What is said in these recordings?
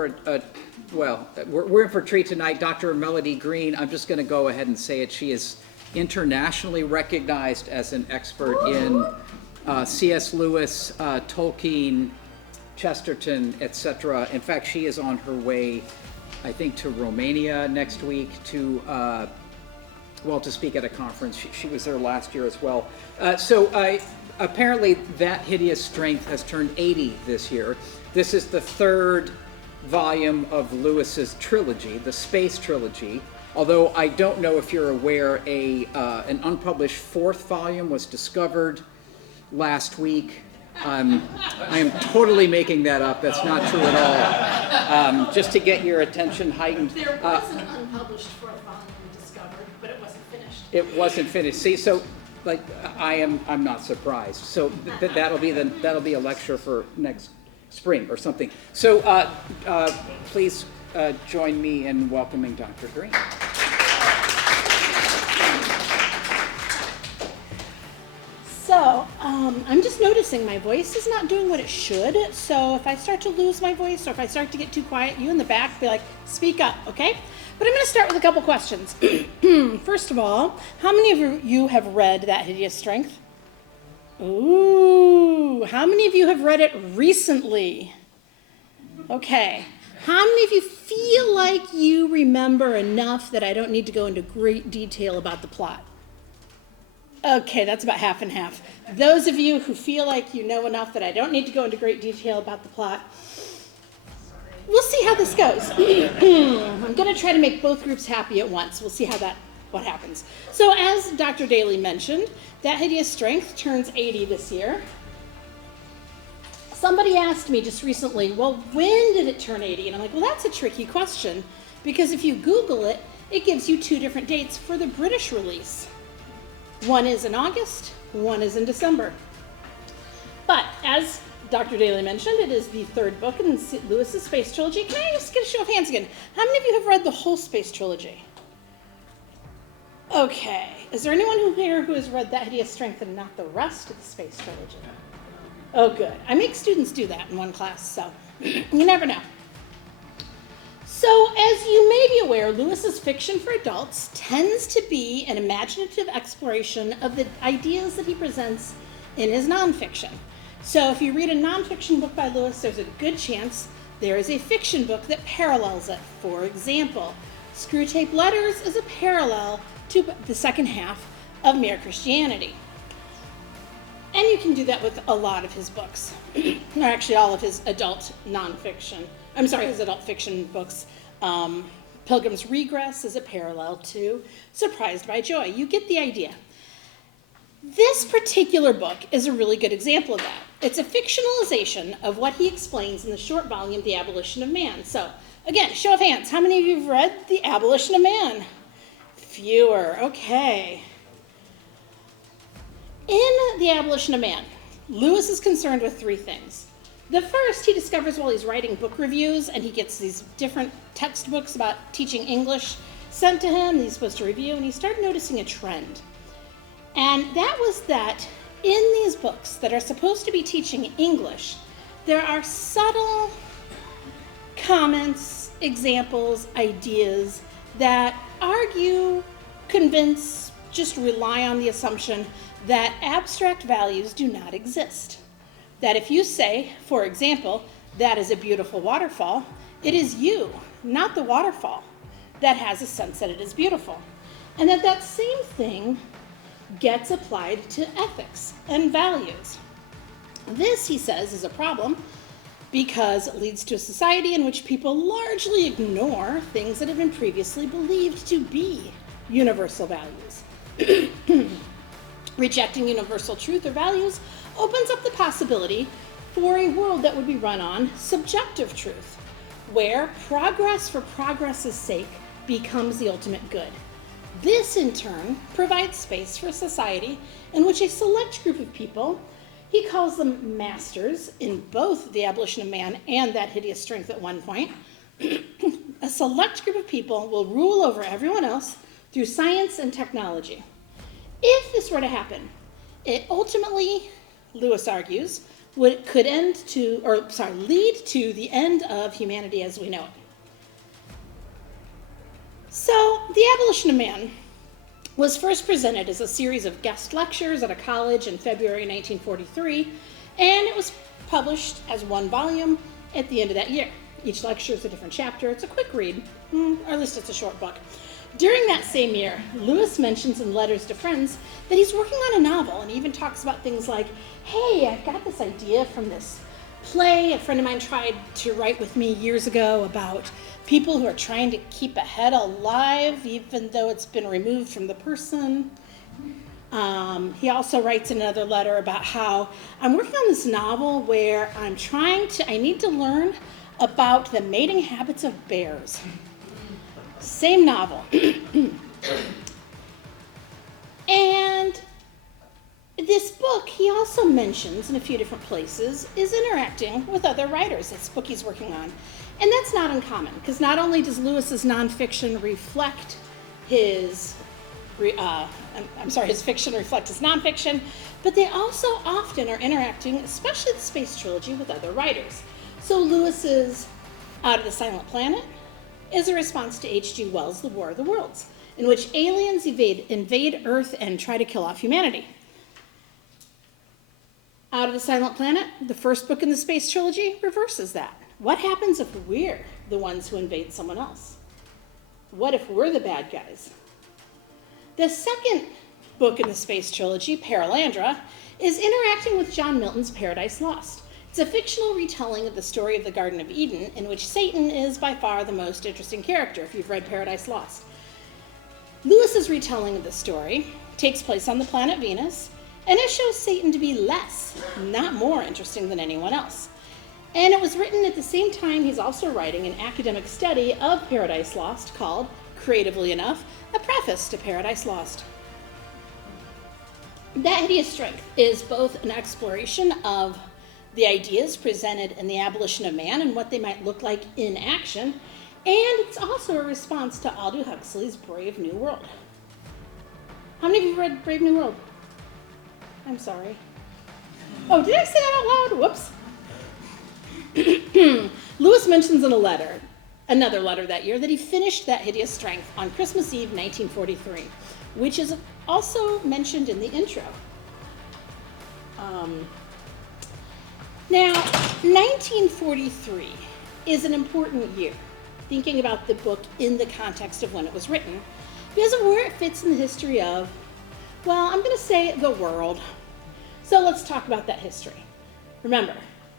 for we're in for a treat tonight. Dr. Melody Green, I'm just going to go ahead and say it. She is internationally recognized as an expert in C.S. Lewis, Tolkien, Chesterton, etc. In fact, she is on her way, I think, to Romania next week to speak at a conference. She was there last year as well. Apparently, That Hideous Strength has turned 80 this year. This is the third volume of Lewis's trilogy, the Space Trilogy. Although I don't know if you're aware, an unpublished fourth volume was discovered last week. I am totally making that up. That's not true at all. Just to get your attention heightened. There was an unpublished fourth volume discovered, but it wasn't finished. It wasn't finished. See, so I'm not surprised. So that'll be a lecture for next spring or something. So please join me in welcoming Dr. Green. So, I'm just noticing my voice is not doing what it should. So if I start to lose my voice or if I start to get too quiet, you in the back be like, speak up, okay? But I'm going to start with a couple questions. First of all, how many of you have read That Hideous Strength? Ooh, how many of you have read it recently? Okay. How many of you feel like you remember enough that I don't need to go into great detail about the plot? Okay, that's about half and half. Those of you who feel like you know enough that I don't need to go into great detail about the plot, we'll see how this goes. I'm going to try to make both groups happy at once. We'll see what happens. So as Dr. Daly mentioned, That Hideous Strength turns 80 this year. Somebody asked me just recently, well, when did it turn 80? And I'm like, well, that's a tricky question, because if you Google it, it gives you two different dates for the British release. One is in August, one is in December. But as Dr. Daly mentioned, it is the third book in Lewis's Space Trilogy. Can I just get a show of hands again? How many of you have read the whole Space Trilogy? Okay. Is there anyone here who has read That Hideous Strength and not the rest of the Space Trilogy? Oh, good. I make students do that in one class, so you never know. So, as you may be aware, Lewis's fiction for adults tends to be an imaginative exploration of the ideas that he presents in his nonfiction. So, if you read a nonfiction book by Lewis, there's a good chance there is a fiction book that parallels it. For example, Screwtape Letters is a parallel to the second half of Mere Christianity. And you can do that with a lot of his books, or actually all of his adult nonfiction. His adult fiction books. Pilgrim's Regress is a parallel to Surprised by Joy. You get the idea. This particular book is a really good example of that. It's a fictionalization of what he explains in the short volume, The Abolition of Man. So, again, show of hands. How many of you have read The Abolition of Man? Fewer. Okay. In The Abolition of Man, Lewis is concerned with three things. The first, he discovers while he's writing book reviews, and he gets these different textbooks about teaching English sent to him that he's supposed to review, and he started noticing a trend. And that was that in these books that are supposed to be teaching English, there are subtle comments, examples, ideas that argue, convince, just rely on the assumption that abstract values do not exist. That if you say, for example, that is a beautiful waterfall, it is you, not the waterfall, that has a sense that it is beautiful. And that same thing gets applied to ethics and values. This, he says, is a problem because it leads to a society in which people largely ignore things that have been previously believed to be universal values. Rejecting universal truth or values opens up the possibility for a world that would be run on subjective truth, where progress for progress's sake becomes the ultimate good. This, in turn, provides space for a society in which a select group of people, he calls them masters in both The Abolition of Man and That Hideous Strength at one point, a select group of people will rule over everyone else through science and technology. If this were to happen, it ultimately, Lewis argues, could lead to the end of humanity as we know it. So, the abolition of man was first presented as a series of guest lectures at a college in February 1943, and it was published as one volume at the end of that year. Each lecture is a different chapter. It's a quick read, or at least it's a short book. During that same year, Lewis mentions in letters to friends that he's working on a novel, and he even talks about things like, hey, I've got this idea from this play a friend of mine tried to write with me years ago about people who are trying to keep a head alive even though it's been removed from the person. He also writes in another letter about how I'm working on this novel where I need to learn about the mating habits of bears. Same novel. And this book, he also mentions in a few different places, is interacting with other writers. This book he's working on. And that's not uncommon, because not only does Lewis's nonfiction reflect his fiction reflect his nonfiction, but they also often are interacting, especially the space trilogy, with other writers. So Lewis's Out of the Silent Planet is a response to H.G. Wells' The War of the Worlds, in which aliens invade Earth and try to kill off humanity. Out of the Silent Planet, the first book in the space trilogy, reverses that. What happens if we're the ones who invade someone else? What if we're the bad guys? The second book in the space trilogy, Perelandra, is interacting with John Milton's Paradise Lost. It's a fictional retelling of the story of the Garden of Eden, in which Satan is by far the most interesting character, if you've read Paradise Lost. Lewis's retelling of the story takes place on the planet Venus, and it shows Satan to be less, not more interesting than anyone else. And it was written at the same time he's also writing an academic study of Paradise Lost called, creatively enough, A Preface to Paradise Lost. That Hideous Strength is both an exploration of the ideas presented in The Abolition of Man and what they might look like in action, and it's also a response to Aldous Huxley's Brave New World. How many of you read Brave New World? I'm sorry. Oh, did I say that out loud? Whoops. Lewis mentions in another letter that year, that he finished That Hideous Strength on Christmas Eve 1943, which is also mentioned in the intro. Now, 1943 is an important year, thinking about the book in the context of when it was written, because of where it fits in the history of, well, I'm going to say the world. So let's talk about that history. Remember,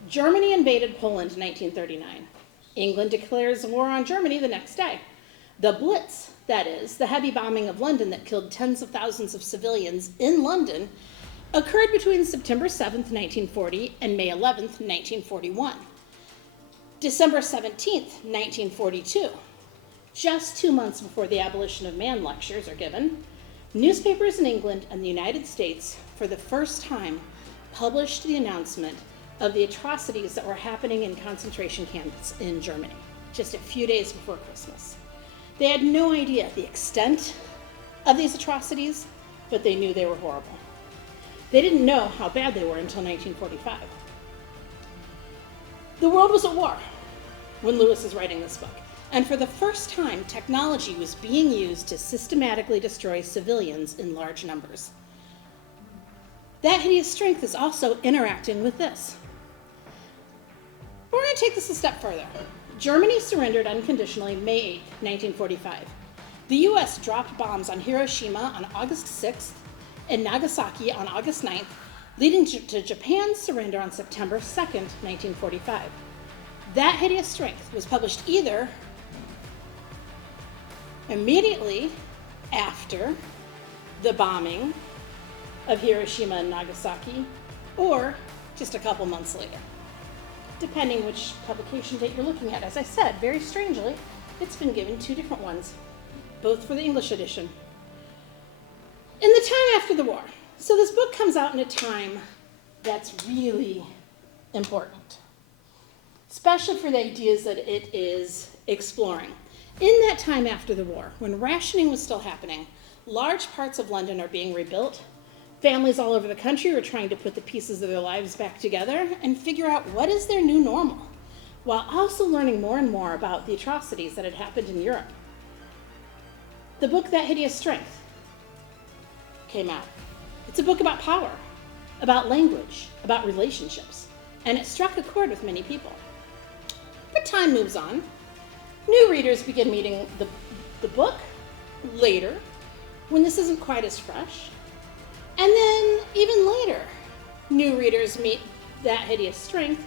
Germany invaded Poland in 1939. England declares war on Germany the next day. The Blitz, that is, the heavy bombing of London that killed tens of thousands of civilians in London, occurred between September 7th, 1940 and May 11th, 1941. December 17th, 1942, just 2 months before the Abolition of Man lectures are given, newspapers in England and the United States, for the first time, published the announcement of the atrocities that were happening in concentration camps in Germany, just a few days before Christmas. They had no idea the extent of these atrocities, but they knew they were horrible. They didn't know how bad they were until 1945. The world was at war when Lewis was writing this book, and for the first time, technology was being used to systematically destroy civilians in large numbers. That Hideous Strength is also interacting with this. We're going to take this a step further. Germany surrendered unconditionally May 8, 1945. The U.S. dropped bombs on Hiroshima on August 6th and Nagasaki on August 9th, leading to Japan's surrender on September 2nd, 1945. That Hideous Strength was published either immediately after the bombing of Hiroshima and Nagasaki, or just a couple months later, depending which publication date you're looking at. As I said, very strangely, it's been given two different ones, both for the English edition. In the time after the war, so this book comes out in a time that's really important, especially for the ideas that it is exploring. In that time after the war, when rationing was still happening, large parts of London are being rebuilt, Families all over the country were trying to put the pieces of their lives back together and figure out what is their new normal, while also learning more and more about the atrocities that had happened in Europe. The book That Hideous Strength came out. It's a book about power, about language, about relationships, and it struck a chord with many people. But time moves on. New readers begin meeting the book later, when this isn't quite as fresh. And then, even later, new readers meet That Hideous Strength,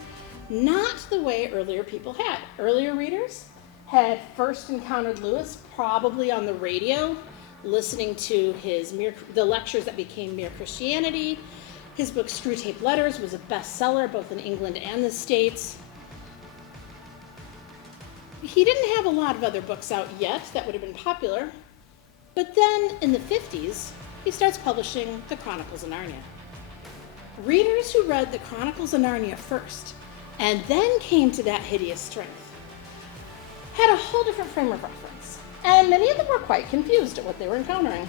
not the way earlier people had. Earlier readers had first encountered Lewis probably on the radio, listening to the lectures that became Mere Christianity. His book Screwtape Letters was a bestseller both in England and the States. He didn't have a lot of other books out yet that would have been popular, but then in the 50s, he starts publishing the Chronicles of Narnia. Readers who read the Chronicles of Narnia first, and then came to That Hideous Strength, had a whole different frame of reference, and many of them were quite confused at what they were encountering.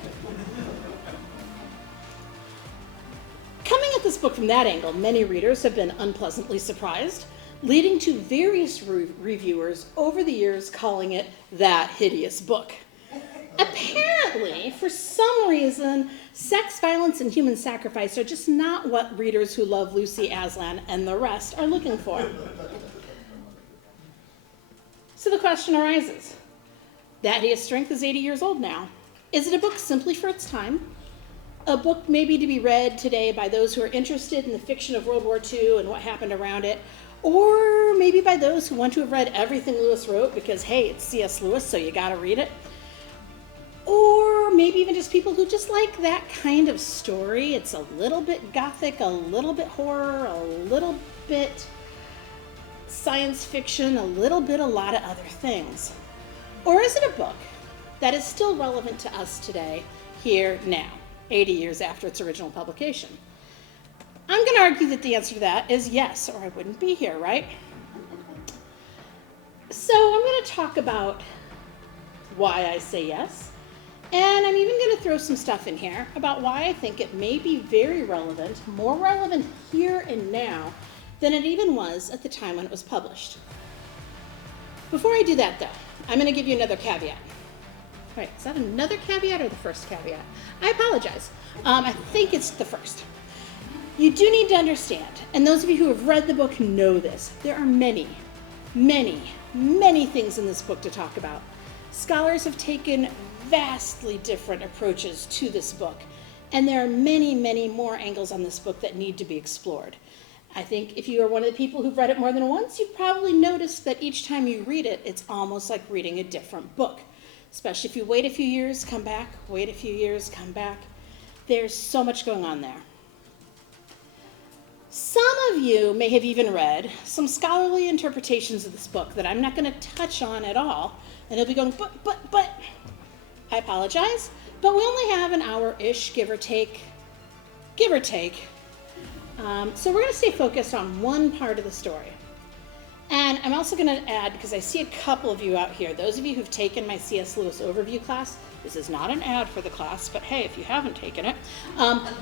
Coming at this book from that angle, many readers have been unpleasantly surprised, leading to various reviewers over the years calling it that hideous book. Apparently, for some reason, sex, violence, and human sacrifice are just not what readers who love Lucy Aslan and the rest are looking for. So the question arises, That Hideous Strength is 80 years old now. Is it a book simply for its time? A book maybe to be read today by those who are interested in the fiction of World War II and what happened around it, or maybe by those who want to have read everything Lewis wrote because, hey, it's C.S. Lewis, so you gotta read it. Or maybe even just people who just like that kind of story. It's a little bit gothic, a little bit horror, a little bit science fiction, a lot of other things. Or is it a book that is still relevant to us today, here, now, 80 years after its original publication? I'm going to argue that the answer to that is yes, or I wouldn't be here, right? So I'm going to talk about why I say yes, and I'm even going to throw some stuff in here about why I think it may be very relevant, more relevant here and now than it even was at the time when it was published. Before I do that, though, I'm going to give you another caveat. Wait, is that another caveat or the first caveat? I apologize. I think it's the first. You do need to understand, and those of you who have read the book know this, there are many, many, many things in this book to talk about. Scholars have taken vastly different approaches to this book, and there are many, many more angles on this book that need to be explored. I think if you are one of the people who've read it more than once, you've probably noticed that each time you read it, it's almost like reading a different book. Especially if you wait a few years, come back, wait a few years, come back. There's so much going on there. Some of you may have even read some scholarly interpretations of this book that I'm not going to touch on at all, and you'll be going, but, I apologize, but we only have an hour-ish, give or take. So we're going to stay focused on one part of the story. And I'm also going to add, because I see a couple of you out here, those of you who've taken my C.S. Lewis overview class, this is not an ad for the class, but hey, if you haven't taken it,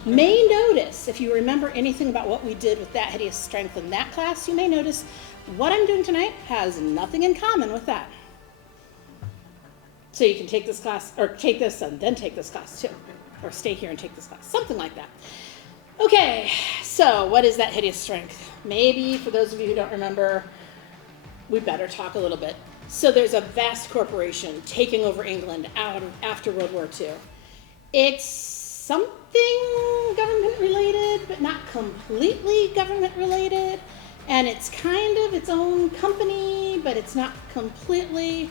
may notice, if you remember anything about what we did with That Hideous Strength in that class, you may notice what I'm doing tonight has nothing in common with that. So you can take this class, or take this and then take this class too, or stay here and take this class, something like that. Okay, so what is That Hideous Strength? Maybe for those of you who don't remember, we better talk a little bit. So there's a vast corporation taking over England after World War II. It's something government related, but not completely government related. And it's kind of its own company, but it's not completely.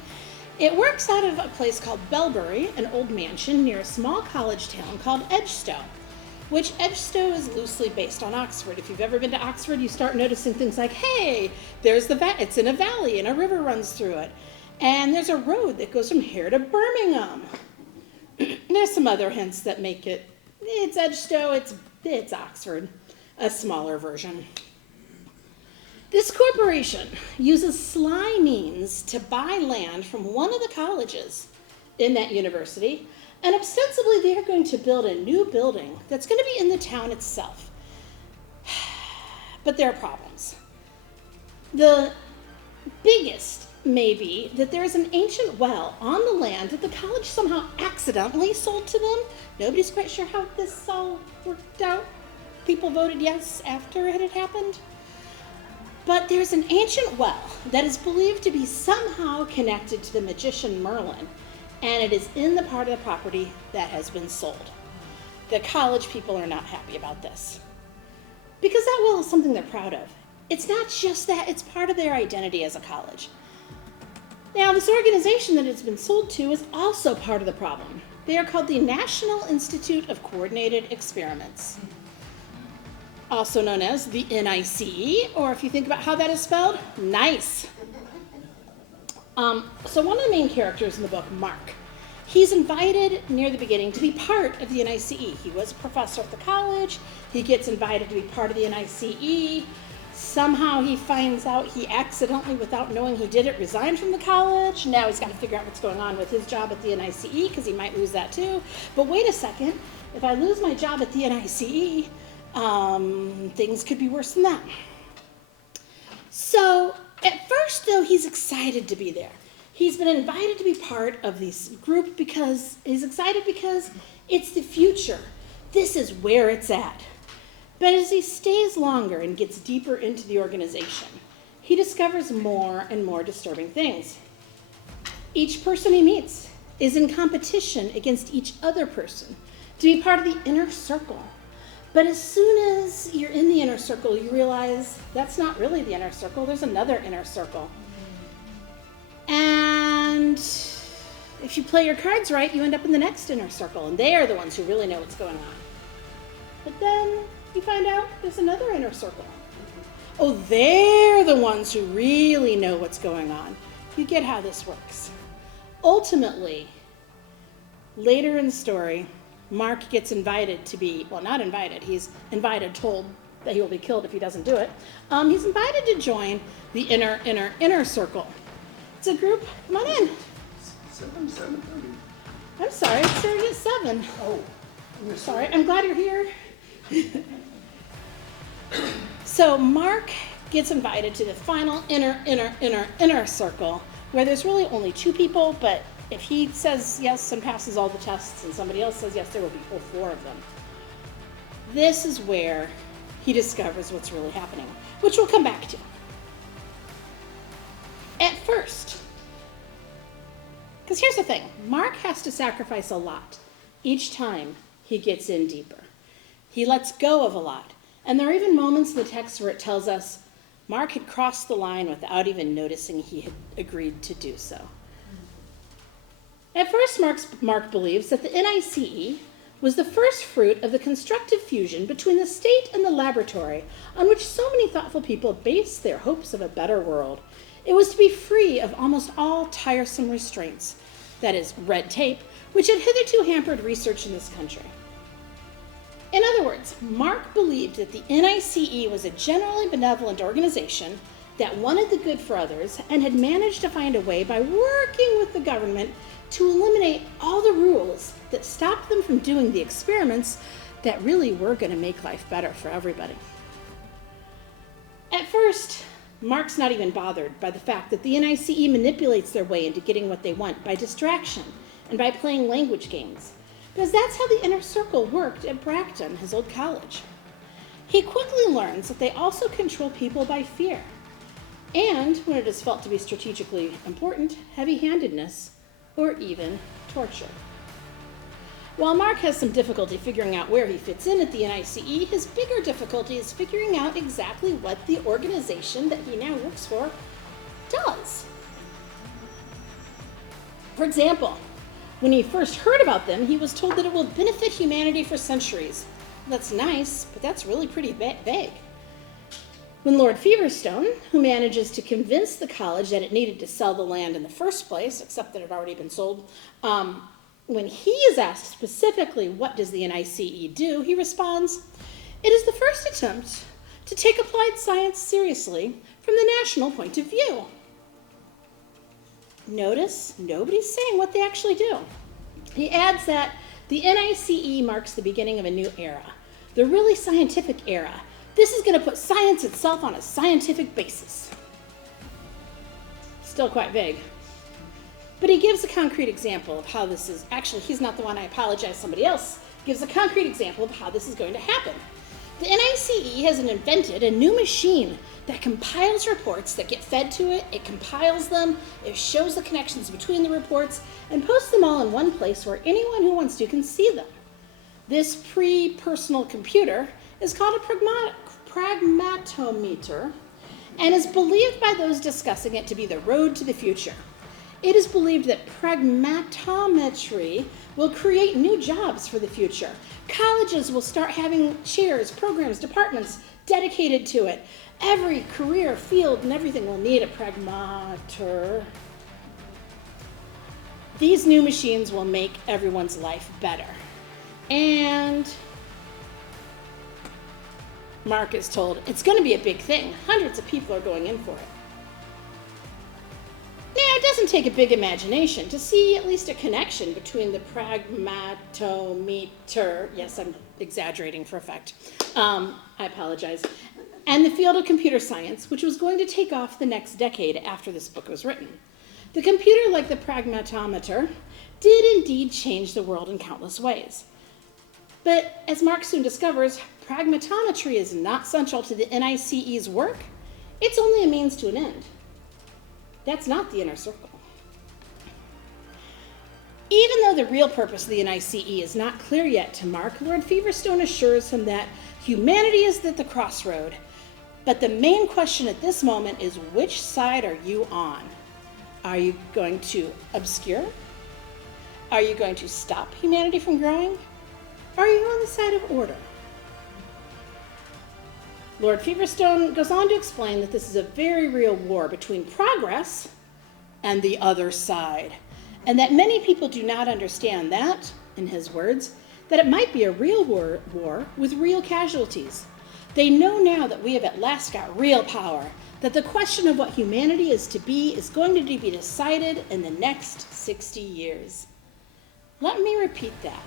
It works out of a place called Belbury, an old mansion near a small college town called Edgestowe, which Edgestowe is loosely based on Oxford. If you've ever been to Oxford, you start noticing things like, hey, there's it's in a valley and a river runs through it. And there's a road that goes from here to Birmingham. There's some other hints that make it's Edgestowe, it's Oxford, a smaller version. This corporation uses sly means to buy land from one of the colleges in that university And ostensibly, they are going to build a new building that's going to be in the town itself. But there are problems. The biggest may be that there is an ancient well on the land that the college somehow accidentally sold to them. Nobody's quite sure how this all worked out. People voted yes after it had happened. But there's an ancient well that is believed to be somehow connected to the magician Merlin, and it is in the part of the property that has been sold. The college people are not happy about this, because that well is something they're proud of. It's not just that, it's part of their identity as a college. Now, this organization that it's been sold to is also part of the problem. They are called the National Institute of Coordinated Experiments, also known as the NICE, or if you think about how that is spelled, nice. So one of the main characters in the book, Mark, he's invited near the beginning to be part of the NICE. He was a professor at the college. He gets invited to be part of the NICE. Somehow he finds out he accidentally, without knowing he did it, resigned from the college. Now he's got to figure out what's going on with his job at the NICE, because he might lose that too. But wait a second, if I lose my job at the NICE, things could be worse than that. So at first, though, he's excited to be there. He's been invited to be part of this group because he's excited because it's the future. This is where it's at. But as he stays longer and gets deeper into the organization, he discovers more and more disturbing things. Each person he meets is in competition against each other person to be part of the inner circle. But as soon as you're in the inner circle, you realize that's not really the inner circle. There's another inner circle. And if you play your cards right, you end up in the next inner circle, and they are the ones who really know what's going on. But then you find out there's another inner circle. Oh, they're the ones who really know what's going on. You get how this works. Ultimately, later in the story, Mark gets invited to be, well, not invited, he's invited, told that he will be killed if he doesn't do it. He's invited to join the inner circle. It's a group, come on in. 7:30. I'm sorry, it's starting at 7. Oh, Sorry, I'm glad you're here. So Mark gets invited to the final inner circle, where there's really only 2 people, but if he says yes and passes all the tests and somebody else says yes, there will be all 4 of them. This is where he discovers what's really happening, which we'll come back to. At first, because here's the thing, Mark has to sacrifice a lot each time he gets in deeper. He lets go of a lot. And there are even moments in the text where it tells us Mark had crossed the line without even noticing he had agreed to do so. At first, Mark believes that the NICE was the first fruit of the constructive fusion between the state and the laboratory on which so many thoughtful people base their hopes of a better world. It was to be free of almost all tiresome restraints, that is, red tape, which had hitherto hampered research in this country. In other words, Mark believed that the NICE was a generally benevolent organization that wanted the good for others and had managed to find a way by working with the government to eliminate all the rules that stopped them from doing the experiments that really were going to make life better for everybody. At first, Mark's not even bothered by the fact that the NICE manipulates their way into getting what they want by distraction and by playing language games, because that's how the inner circle worked at Bracton, his old college. He quickly learns that they also control people by fear, and, when it is felt to be strategically important, heavy-handedness, or even torture. While Mark has some difficulty figuring out where he fits in at the NICE, his bigger difficulty is figuring out exactly what the organization that he now works for does. For example, when he first heard about them, he was told that it will benefit humanity for centuries. That's nice, but that's really pretty vague. When Lord Feverstone, who manages to convince the college that it needed to sell the land in the first place, except that it had already been sold, when he is asked specifically what does the NICE do, he responds, "It is the first attempt to take applied science seriously from the national point of view." Notice, nobody's saying what they actually do. He adds that the NICE marks the beginning of a new era, the really scientific era. This is going to put science itself on a scientific basis. Still quite vague. But he gives a concrete example of how this is, actually, he's not the one, I apologize, somebody else gives a concrete example of how this is going to happen. The NICE has invented a new machine that compiles reports that get fed to it. It compiles them, it shows the connections between the reports, and posts them all in one place where anyone who wants to can see them. This pre-personal computer is called a pragmatometer and is believed by those discussing it to be the road to the future. It is believed that pragmatometry will create new jobs for the future. Colleges will start having chairs, programs, departments dedicated to it. Every career field and everything will need a pragmater. These new machines will make everyone's life better. And Mark is told it's going to be a big thing. Hundreds of people are going in for it. Now, it doesn't take a big imagination to see at least a connection between the pragmatometer, yes, I'm exaggerating for effect, I apologize, and the field of computer science, which was going to take off the next decade after this book was written. The computer, like the pragmatometer, did indeed change the world in countless ways. But as Mark soon discovers, pragmatometry is not central to the NICE's work. It's only a means to an end. That's not the inner circle. Even though the real purpose of the NICE is not clear yet to Mark, Lord Feverstone assures him that humanity is at the crossroad. But the main question at this moment is, which side are you on? Are you going to obscure? Are you going to stop humanity from growing? Are you on the side of order? Lord Feverstone goes on to explain that this is a very real war between progress and the other side, and that many people do not understand that, in his words, that it might be a real war with real casualties. They know now that we have at last got real power, that the question of what humanity is to be is going to be decided in the next 60 years. Let me repeat that.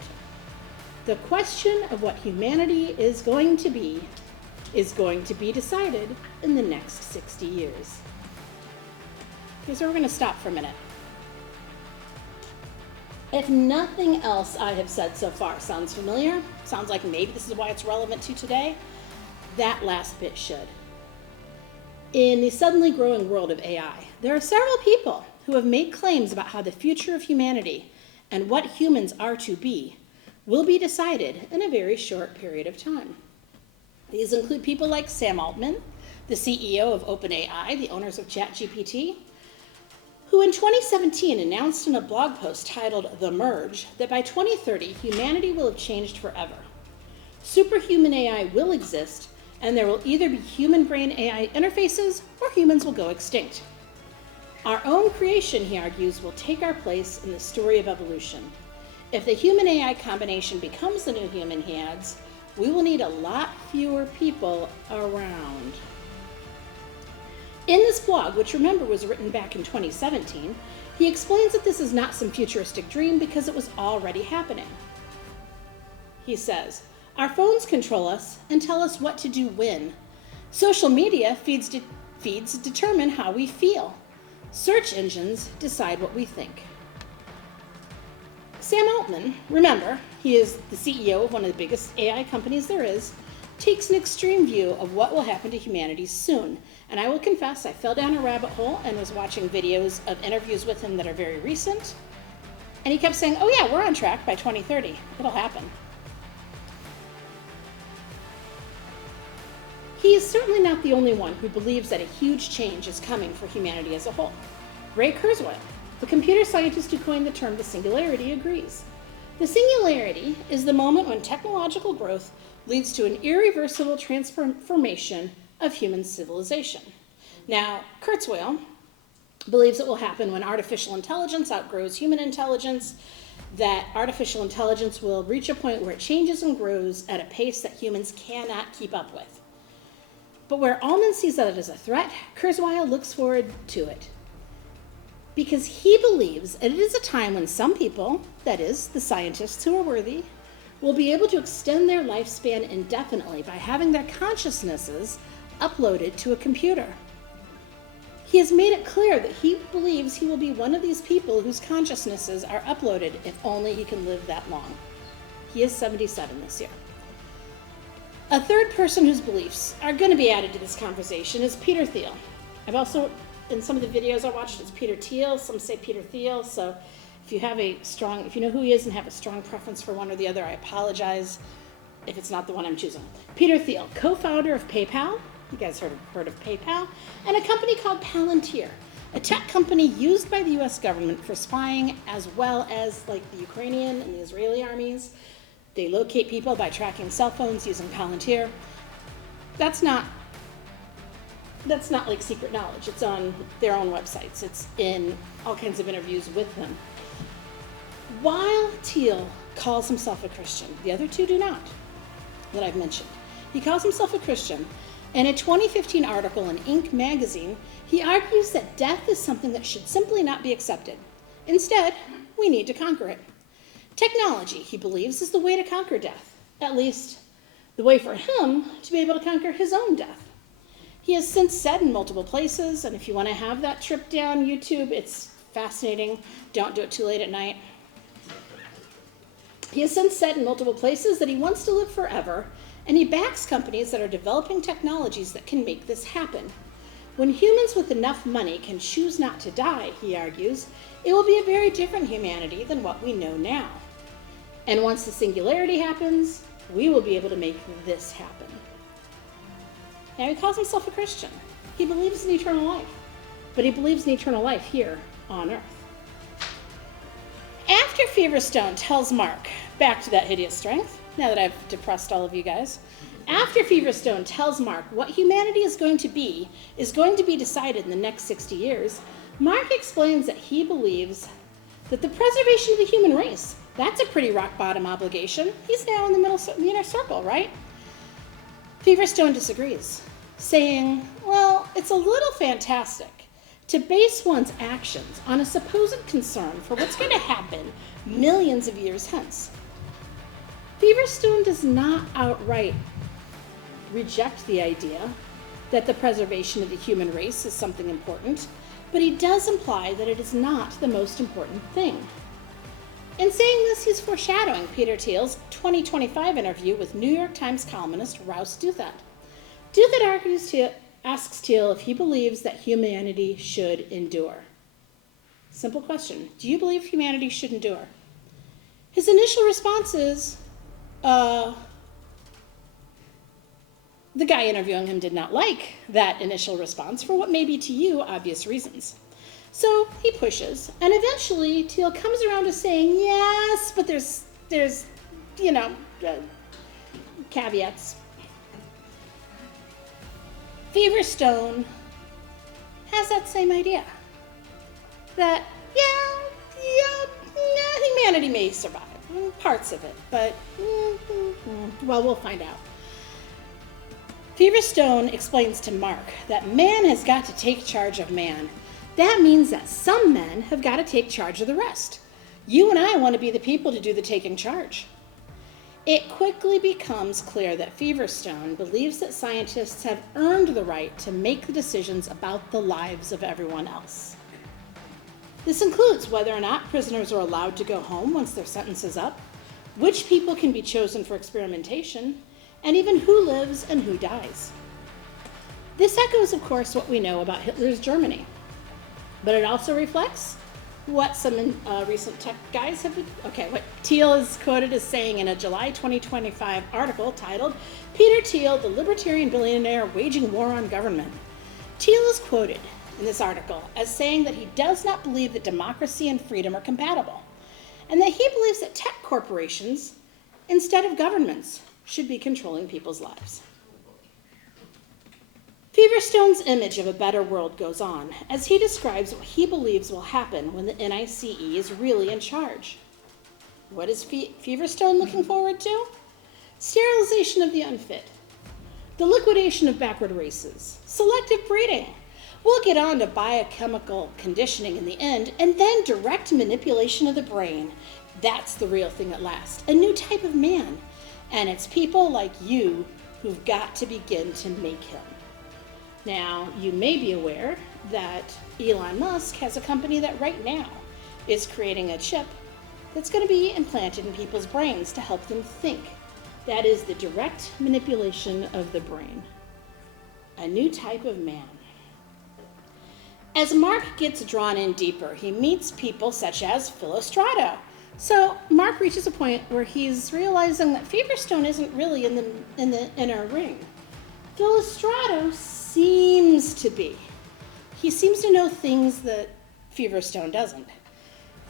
The question of what humanity is going to be decided in the next 60 years. Okay, so we're going to stop for a minute. If nothing else I have said so far sounds familiar, sounds like maybe this is why it's relevant to today, that last bit should. In the suddenly growing world of AI, there are several people who have made claims about how the future of humanity and what humans are to be will be decided in a very short period of time. These include people like Sam Altman, the CEO of OpenAI, the owners of ChatGPT, who in 2017 announced in a blog post titled The Merge that by 2030, humanity will have changed forever. Superhuman AI will exist, and there will either be human brain AI interfaces or humans will go extinct. Our own creation, he argues, will take our place in the story of evolution. If the human AI combination becomes the new human, he adds, we will need a lot fewer people around. In this blog, which remember was written back in 2017, he explains that this is not some futuristic dream because it was already happening. He says, our phones control us and tell us what to do when. Social media feeds determine how we feel. Search engines decide what we think. Sam Altman, remember, he is the CEO of one of the biggest AI companies there is, takes an extreme view of what will happen to humanity soon. And I will confess, I fell down a rabbit hole and was watching videos of interviews with him that are very recent. And he kept saying, oh yeah, we're on track by 2030. It'll happen. He is certainly not the only one who believes that a huge change is coming for humanity as a whole. Ray Kurzweil, the computer scientist who coined the term the singularity, agrees. The singularity is the moment when technological growth leads to an irreversible transformation of human civilization. Now, Kurzweil believes it will happen when artificial intelligence outgrows human intelligence, that artificial intelligence will reach a point where it changes and grows at a pace that humans cannot keep up with. But where Altman sees that as a threat, Kurzweil looks forward to it. because he believes that it is a time when some people, that is, the scientists who are worthy, will be able to extend their lifespan indefinitely by having their consciousnesses uploaded to a computer. He has made it clear that he believes he will be one of these people whose consciousnesses are uploaded if only he can live that long. He is 77 this year. A third person whose beliefs are going to be added to this conversation is Peter Thiel. I've also, in some of the videos I watched, it's Peter Thiel, some say Peter Thiel, so if you know who he is and have a strong preference for one or the other, I apologize if it's not the one I'm choosing. Peter Thiel, co-founder of PayPal, you guys heard of PayPal, and a company called Palantir, a tech company used by the US government for spying as well as like the Ukrainian and the Israeli armies. They locate people by tracking cell phones using Palantir. That's not like secret knowledge. It's on their own websites. It's in all kinds of interviews with them. While Thiel calls himself a Christian, the other two do not, that I've mentioned. He calls himself a Christian. In a 2015 article in Inc. magazine, he argues that death is something that should simply not be accepted. Instead, we need to conquer it. Technology, he believes, is the way to conquer death. At least, the way for him to be able to conquer his own death. He has since said in multiple places, and if you want to have that trip down YouTube, it's fascinating. Don't do it too late at night. He has since said in multiple places that he wants to live forever, and he backs companies that are developing technologies that can make this happen. When humans with enough money can choose not to die, he argues, it will be a very different humanity than what we know now. And once the singularity happens, we will be able to make this happen. Now, he calls himself a Christian. He believes in eternal life, but he believes in eternal life here on Earth. After Feverstone tells Mark, back to That Hideous Strength, now that I've depressed all of you guys, after Feverstone tells Mark what humanity is going to be decided in the next 60 years, Mark explains that he believes that the preservation of the human race, that's a pretty rock bottom obligation. He's now in the inner circle, right? Feverstone disagrees, saying, well, it's a little fantastic to base one's actions on a supposed concern for what's going to happen millions of years hence. Feverstone does not outright reject the idea that the preservation of the human race is something important, but he does imply that it is not the most important thing. In saying this, he's foreshadowing Peter Thiel's 2025 interview with New York Times columnist Rouse Douthat. Douthat asks Thiel if he believes that humanity should endure. Simple question. Do you believe humanity should endure? His initial response is, the guy interviewing him did not like that initial response for what may be to you obvious reasons. So he pushes, and eventually Thiel comes around to saying yes, but there's caveats. Feverstone has that same idea. That, humanity may survive, parts of it, but, well, we'll find out. Feverstone explains to Mark that man has got to take charge of man. That means that some men have got to take charge of the rest. You and I want to be the people to do the taking charge. It quickly becomes clear that Feverstone believes that scientists have earned the right to make the decisions about the lives of everyone else. This includes whether or not prisoners are allowed to go home once their sentence is up, which people can be chosen for experimentation, and even who lives and who dies. This echoes, of course, what we know about Hitler's Germany, but it also reflects what some recent tech guys have what Thiel is quoted as saying in a July 2025 article titled, "Peter Thiel, the libertarian billionaire waging war on government." Thiel is quoted in this article as saying that he does not believe that democracy and freedom are compatible, and that he believes that tech corporations, instead of governments, should be controlling people's lives. Feverstone's image of a better world goes on as he describes what he believes will happen when the NICE is really in charge. What is Feverstone looking forward to? Sterilization of the unfit, the liquidation of backward races, selective breeding, We'll get on to biochemical conditioning in the end, and then direct manipulation of the brain. That's the real thing at last, a new type of man. And it's people like you who've got to begin to make him. Now, you may be aware that Elon Musk has a company that right now is creating a chip that's going to be implanted in people's brains to help them think. That is the direct manipulation of the brain. A new type of man. As Mark gets drawn in deeper, he meets people such as Philostrato. So Mark reaches a point where he's realizing that Feverstone isn't really in the inner ring. Philostrato seems to be. He seems to know things that Feverstone doesn't.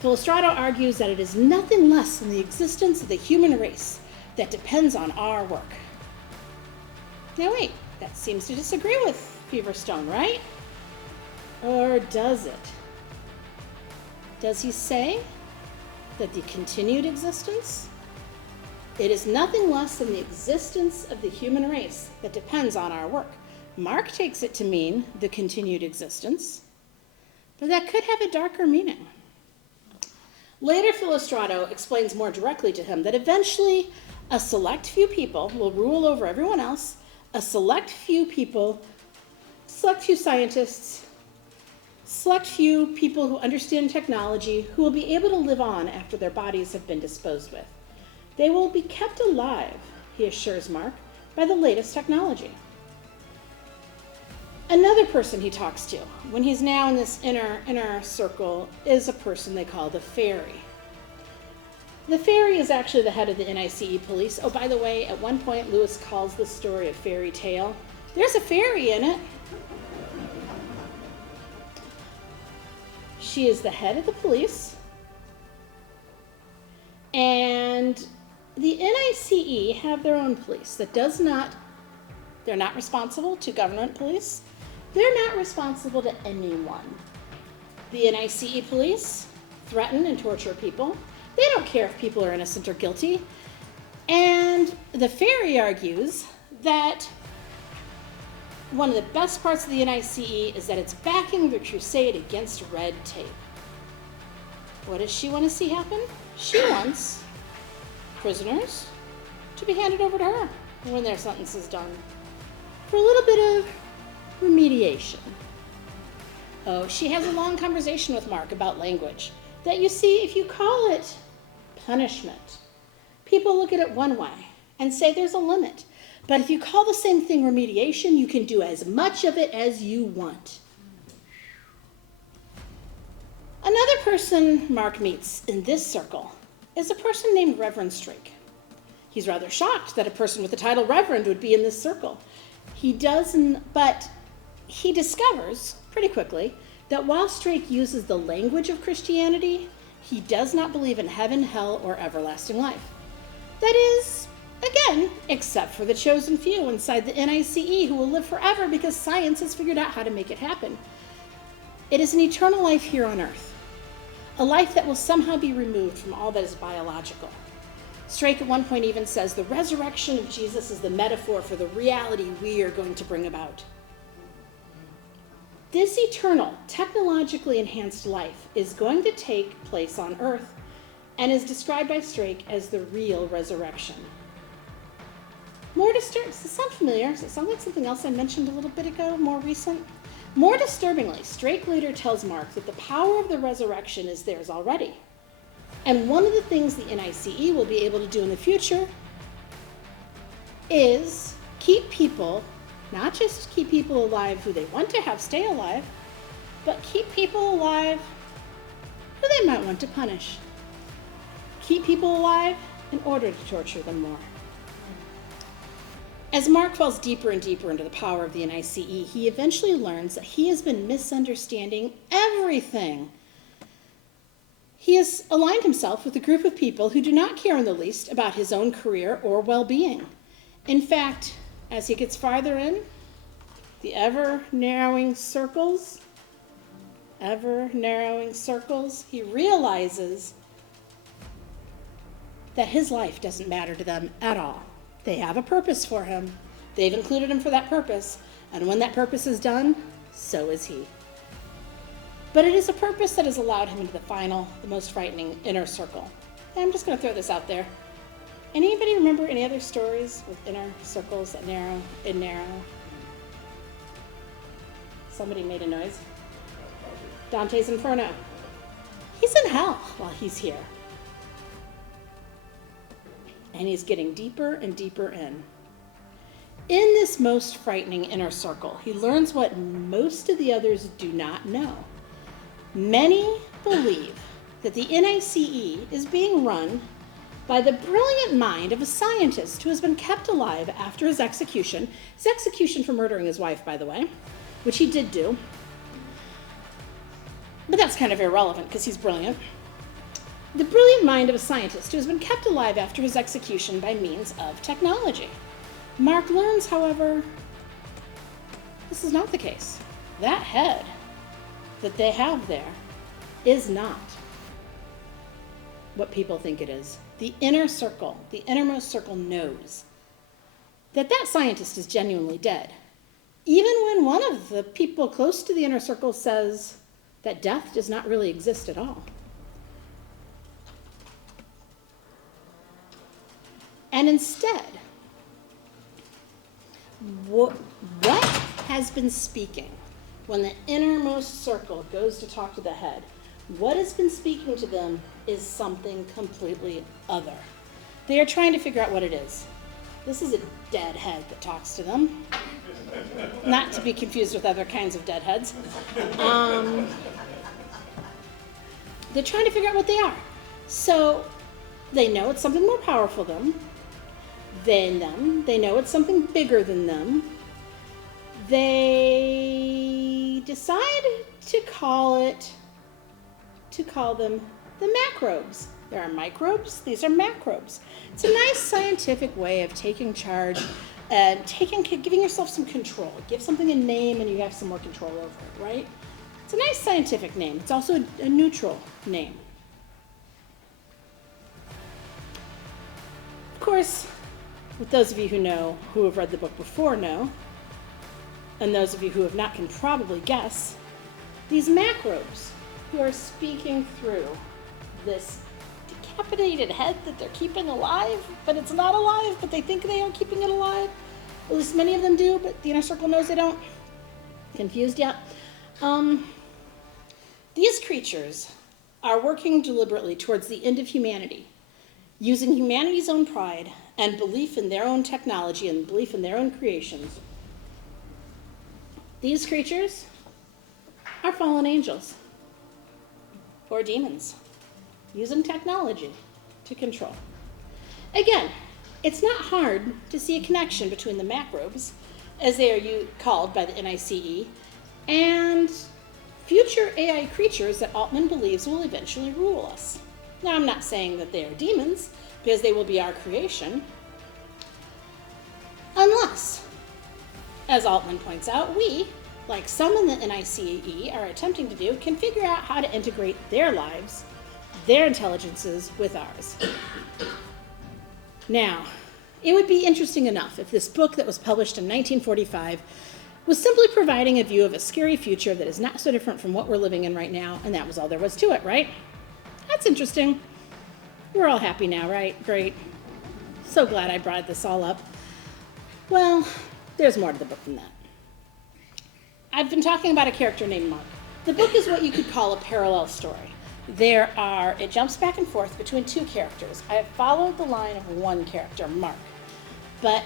Philostrato argues that it is nothing less than the existence of the human race that depends on our work. Now wait, that seems to disagree with Feverstone, right? Or does it? Does he say that the continued existence? It is nothing less than the existence of the human race that depends on our work. Mark takes it to mean the continued existence, but that could have a darker meaning. Later, Philostrato explains more directly to him that eventually a select few people will rule over everyone else, a select few people, select few scientists, select few people who understand technology who will be able to live on after their bodies have been disposed with. They will be kept alive, he assures Mark, by the latest technology. Another person he talks to, when he's now in this inner circle, is a person they call the Fairy. The Fairy is actually the head of the NICE police. Oh, by the way, at one point, Lewis calls this story a fairy tale. There's a fairy in it. She is the head of the police. And the NICE have their own police they're not responsible to government police. They're not responsible to anyone. The NICE police threaten and torture people. They don't care if people are innocent or guilty. And the Fairy argues that one of the best parts of the NICE is that it's backing the crusade against red tape. What does she want to see happen? She wants prisoners to be handed over to her when their sentence is done for a little bit of remediation. Oh, she has a long conversation with Mark about language. That you see, if you call it punishment, people look at it one way and say there's a limit. But if you call the same thing remediation, you can do as much of it as you want. Another person Mark meets in this circle is a person named Reverend Strake. He's rather shocked that a person with the title Reverend would be in this circle. But he discovers pretty quickly that while Strake uses the language of Christianity, he does not believe in heaven, hell, or everlasting life. That is, again, except for the chosen few inside the NICE who will live forever because science has figured out how to make it happen. It is an eternal life here on earth, a life that will somehow be removed from all that is biological. Strake at one point even says the resurrection of Jesus is the metaphor for the reality we are going to bring about. This eternal, technologically enhanced life is going to take place on earth and is described by Strake as the real resurrection. Does it sound familiar? Does it sound like something else I mentioned a little bit ago, more recent? More disturbingly, Strake later tells Mark that the power of the resurrection is theirs already. And one of the things the NICE will be able to do in the future is keep people, not just keep people alive who they want to have stay alive, but keep people alive who they might want to punish. Keep people alive in order to torture them more. As Mark falls deeper and deeper into the power of the NICE, he eventually learns that he has been misunderstanding everything. He has aligned himself with a group of people who do not care in the least about his own career or well-being. In fact, as he gets farther in, the ever-narrowing circles, he realizes that his life doesn't matter to them at all. They have a purpose for him. They've included him for that purpose. And when that purpose is done, so is he. But it is a purpose that has allowed him into the final, the most frightening inner circle. And I'm just going to throw this out there. Anybody remember any other stories with inner circles that narrow and narrow? Somebody made a noise. Dante's Inferno. He's in hell while he's here. And he's getting deeper and deeper in. In this most frightening inner circle, he learns what most of the others do not know. Many believe that the NICE is being run by the brilliant mind of a scientist who has been kept alive after his execution for murdering his wife, by the way, which he did do. But that's kind of irrelevant because he's brilliant. The brilliant mind of a scientist who has been kept alive after his execution by means of technology. Mark learns, however, this is not the case. That head that they have there is not what people think it is. The inner circle, the innermost circle knows that that scientist is genuinely dead. Even when one of the people close to the inner circle says that death does not really exist at all. And instead, what has been speaking when the innermost circle goes to talk to the head? What has been speaking to them is something completely other. They are trying to figure out what it is. This is a dead head that talks to them. Not to be confused with other kinds of dead heads. They're trying to figure out what they are. So they know it's something more powerful than them. They know it's something bigger than them. They decide to call them the macrobes. There are microbes, these are macrobes. It's a nice scientific way of taking charge and giving yourself some control. Give something a name and you have some more control over it, right? It's a nice scientific name. It's also a neutral name. Of course, with those of you who have read the book before know, and those of you who have not can probably guess, these macrobes who are speaking through this decapitated head that they're keeping alive, but it's not alive, but they think they are keeping it alive. At least many of them do, but the inner circle knows they don't. Confused yet? These creatures are working deliberately towards the end of humanity, using humanity's own pride and belief in their own technology and belief in their own creations. These creatures are fallen angels or demons using technology to control. Again, it's not hard to see a connection between the macrobes, as they are called by the NICE, and future AI creatures that Altman believes will eventually rule us. Now, I'm not saying that they are demons, because they will be our creation, unless, as Altman points out, we, like some in the NICE are attempting to do, can figure out how to integrate their lives, their intelligences, with ours. Now, it would be interesting enough if this book that was published in 1945 was simply providing a view of a scary future that is not so different from what we're living in right now, and that was all there was to it, right? That's interesting. We're all happy now, right? Great. So glad I brought this all up. Well, there's more to the book than that. I've been talking about a character named Mark. The book is what you could call a parallel story. It jumps back and forth between two characters. I have followed the line of one character, Mark. But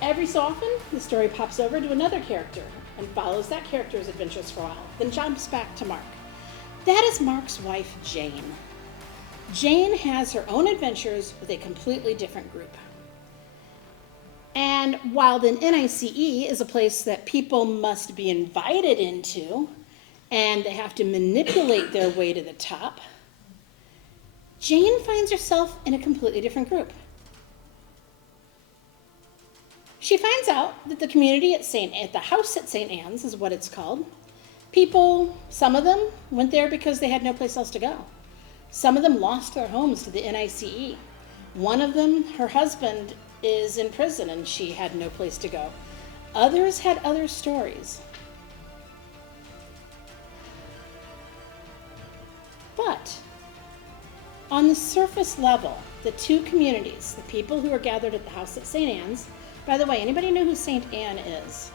every so often, the story pops over to another character and follows that character's adventures for a while, then jumps back to Mark. That is Mark's wife, Jane. Jane has her own adventures with a completely different group. And while the NICE is a place that people must be invited into, and they have to manipulate their way to the top, Jane finds herself in a completely different group. She finds out that the community at the house at St. Anne's is what it's called. People, some of them went there because they had no place else to go. Some of them lost their homes to the NICE. One of them, her husband, is in prison and she had no place to go. Others had other stories. On the surface level, the two communities, the people who are gathered at the house at St. Anne's, by the way, anybody know who St. Anne is?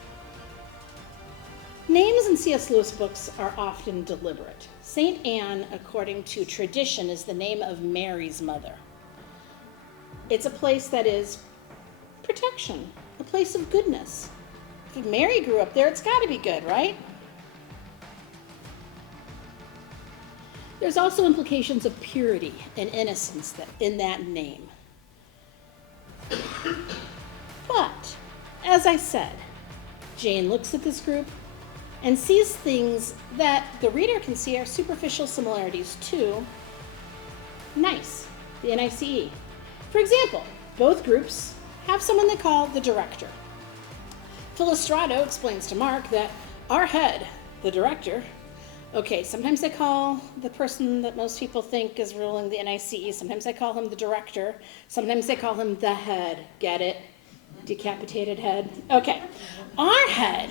Names in C.S. Lewis books are often deliberate. St. Anne, according to tradition, is the name of Mary's mother. It's a place that is protection, a place of goodness. If Mary grew up there, it's got to be good, right? There's also implications of purity and innocence in that name. But, as I said, Jane looks at this group and sees things that the reader can see are superficial similarities to NICE, the NICE. For example, both groups have someone they call the director. Philostrato explains to Mark that our head, the director, okay, sometimes they call the person that most people think is ruling the NICE, sometimes they call him the director, sometimes they call him the head. Get it? Decapitated head. Okay. Our head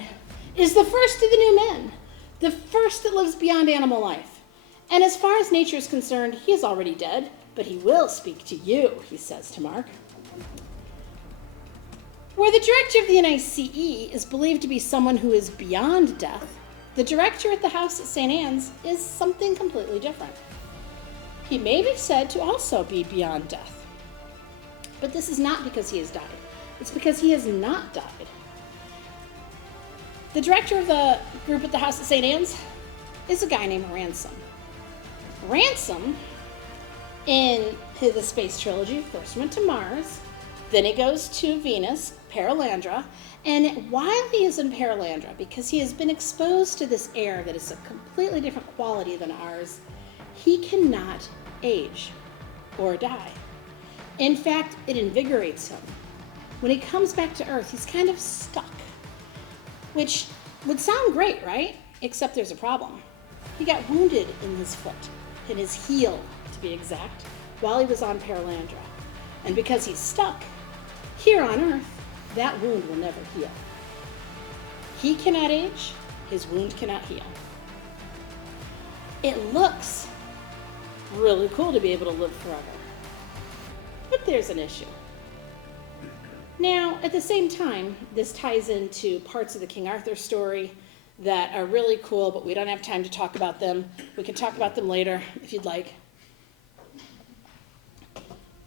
is the first of the new men, the first that lives beyond animal life. And as far as nature is concerned, he is already dead, but he will speak to you, he says to Mark. Where the director of the NICE is believed to be someone who is beyond death, the director at the house at St. Anne's is something completely different. He may be said to also be beyond death. But this is not because he has died. It's because he has not died. The director of the group at the house at St. Anne's is a guy named Ransom. Ransom, in the space trilogy, first went to Mars, then he goes to Venus, Paralandra, and while he is in Paralandra, because he has been exposed to this air that is a completely different quality than ours, he cannot age or die. In fact, it invigorates him. When he comes back to Earth, he's kind of stuck, which would sound great, right? Except there's a problem. He got wounded in his foot, in his heel, to be exact, while he was on Paralandra. And because he's stuck here on Earth, that wound will never heal. He cannot age, his wound cannot heal. It looks really cool to be able to live forever. But there's an issue. Now, at the same time, this ties into parts of the King Arthur story that are really cool, but we don't have time to talk about them. We can talk about them later if you'd like.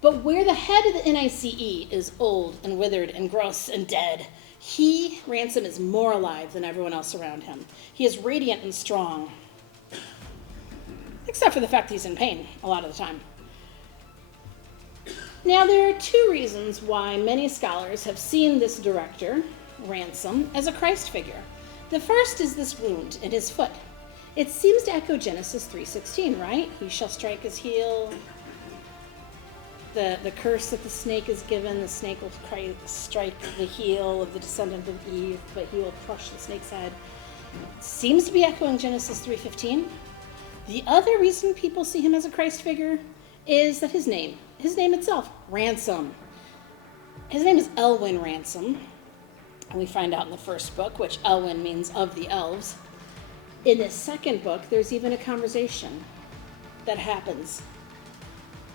But where the head of the NICE is old and withered and gross and dead, he, Ransom, is more alive than everyone else around him. He is radiant and strong, except for the fact that he's in pain a lot of the time. Now, there are two reasons why many scholars have seen this director, Ransom, as a Christ figure. The first is this wound in his foot. It seems to echo Genesis 3:16, right? He shall strike his heel. The curse that the snake is given, the snake will strike the heel of the descendant of Eve, but he will crush the snake's head. Seems to be echoing Genesis 3:15. The other reason people see him as a Christ figure is that his name itself, Ransom. His name is Elwyn Ransom. And we find out in the first book, which Elwyn means of the elves. In the second book, there's even a conversation that happens.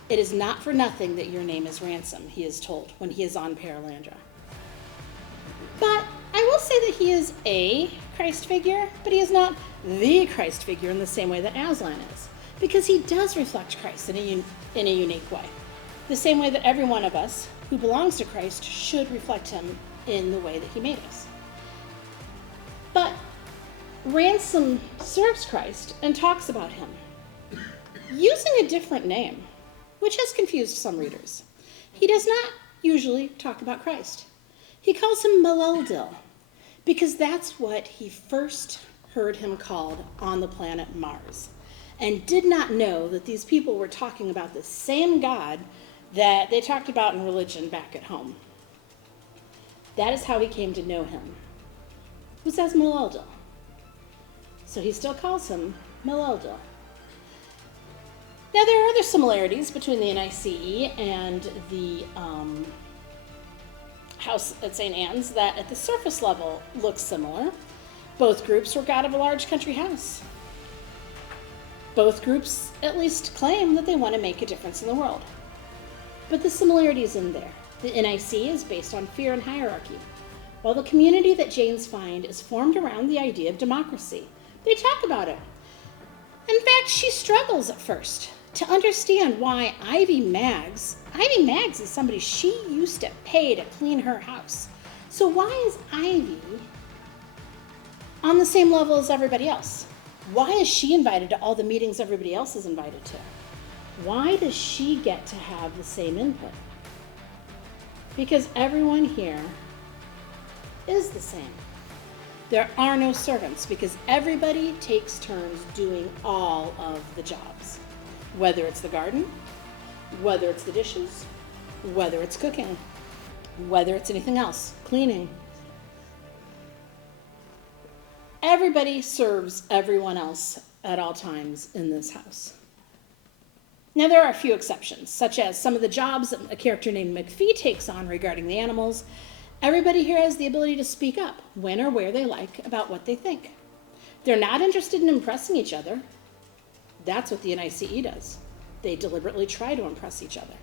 It is not for nothing that your name is Ransom, he is told when he is on Paralandra. But I will say that he is a Christ figure, but he is not the Christ figure in the same way that Aslan is, because he does reflect Christ in a unique way. The same way that every one of us who belongs to Christ should reflect him in the way that he made us. But Ransom serves Christ and talks about him using a different name, which has confused some readers. He does not usually talk about Christ. He calls him Maleldil, because that's what he first heard him called on the planet Mars, and did not know that these people were talking about the same God that they talked about in religion back at home. That is how he came to know him, who says Maleldil. So he still calls him Maleldil. Now, there are other similarities between the NICE and the house at St. Anne's that at the surface level look similar. Both groups were god of a large country house. Both groups at least claim that they want to make a difference in the world. But the similarities in there. The NIC is based on fear and hierarchy, while the community that Jane's find is formed around the idea of democracy. They talk about it. In fact, she struggles at first to understand why Ivy Maggs is somebody she used to pay to clean her house. So why is Ivy on the same level as everybody else? Why is she invited to all the meetings everybody else is invited to? Why does she get to have the same input? Because everyone here is the same. There are no servants because everybody takes turns doing all of the jobs. Whether it's the garden, whether it's the dishes, whether it's cooking, whether it's anything else, cleaning. Everybody serves everyone else at all times in this house. Now, there are a few exceptions, such as some of the jobs that a character named McPhee takes on regarding the animals. Everybody here has the ability to speak up when or where they like about what they think. They're not interested in impressing each other. That's what the NICE does. They deliberately try to impress each other.